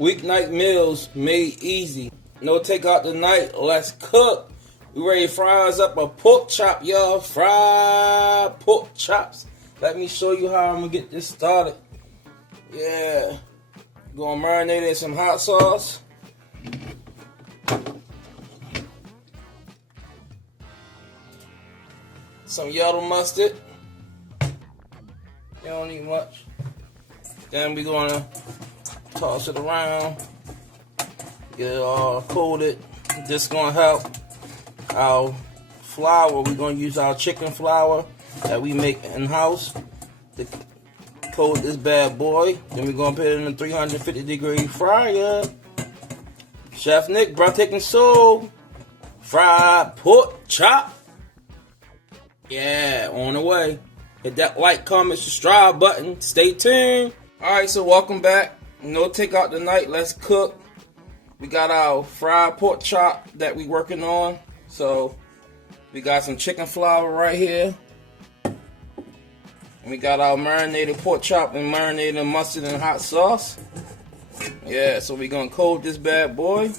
Weeknight meals made easy. No takeout tonight. Let's cook. We ready to fry us up a pork chop, y'all. Fried pork chops. Let me show you how I'm gonna get this started. Yeah. Gonna marinate in some hot sauce. Some yellow mustard. You don't need much. Then we're gonna toss it around. Get it all coated. This gonna help our flour. We're gonna use our chicken flour that we make in house to coat this bad boy. Then we're gonna put it in a 350-degree fryer. Chef Nick, breathtaking soul, fried pork chop. Yeah, on the way. Hit that like, comment, subscribe button. Stay tuned. Alright, so welcome back. No takeout tonight. Let's cook. We got our fried pork chop that we working on. So we got some chicken flour right here. And we got our marinated pork chop and marinated mustard and hot sauce. Yeah, so we're gonna coat this bad boy.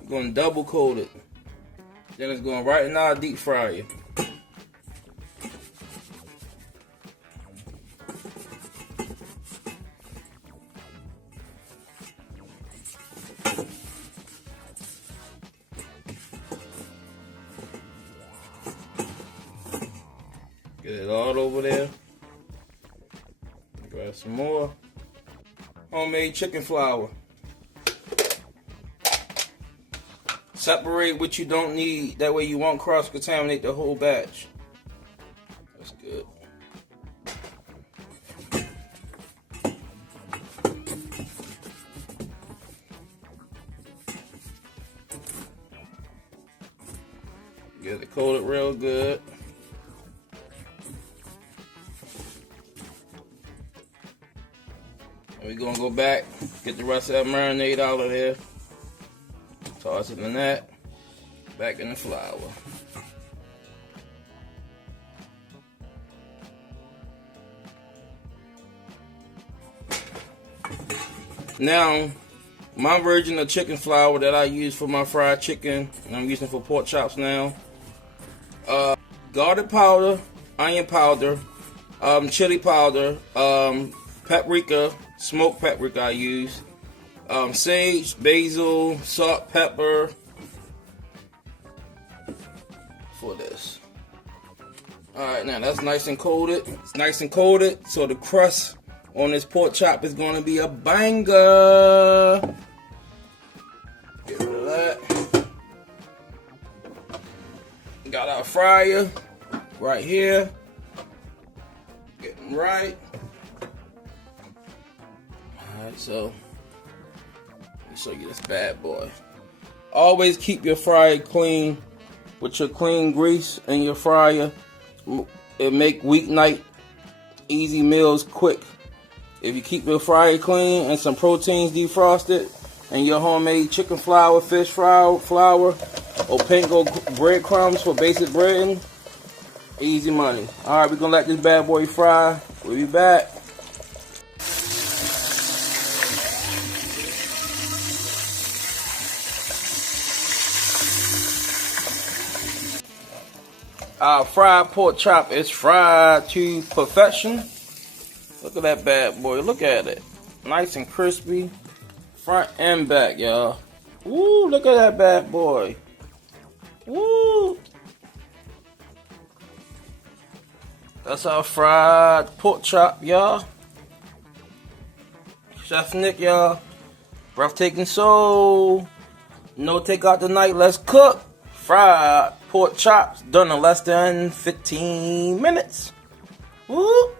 We're gonna double coat it. Then it's going right in our deep fryer. Get it all over there. Grab some more homemade chicken flour. Separate what you don't need. That way you won't cross-contaminate the whole batch. That's good. Get it coated real good. And we're gonna go back, get the rest of that marinade out of there. Toss it in that, back in the flour. Now, my version of chicken flour that I use for my fried chicken, and I'm using for pork chops now. Garlic powder, onion powder, chili powder, paprika, smoked paprika I use. Sage, basil, salt, pepper for this. Alright, now that's nice and coated. It's nice and coated, so the crust on this pork chop is going to be a banger. Get rid of that. Got our fryer right here. Getting right. Alright, so show you this bad boy. Always keep your fryer clean with your clean grease in your fryer. It make weeknight easy meals quick. If you keep your fryer clean and some proteins defrosted and your homemade chicken flour, fish flour, or panko breadcrumbs for basic breading, easy money. Alright, we're gonna let this bad boy fry. We'll be back. Our fried pork chop is fried to perfection. Look at that bad boy. Look at it. Nice and crispy. Front and back, y'all. Woo, look at that bad boy. Woo. That's our fried pork chop, y'all. Chef Nick, y'all. Breathtaking soul. No takeout tonight. Let's cook. Fried pork chops done in less than 15 minutes. Woo!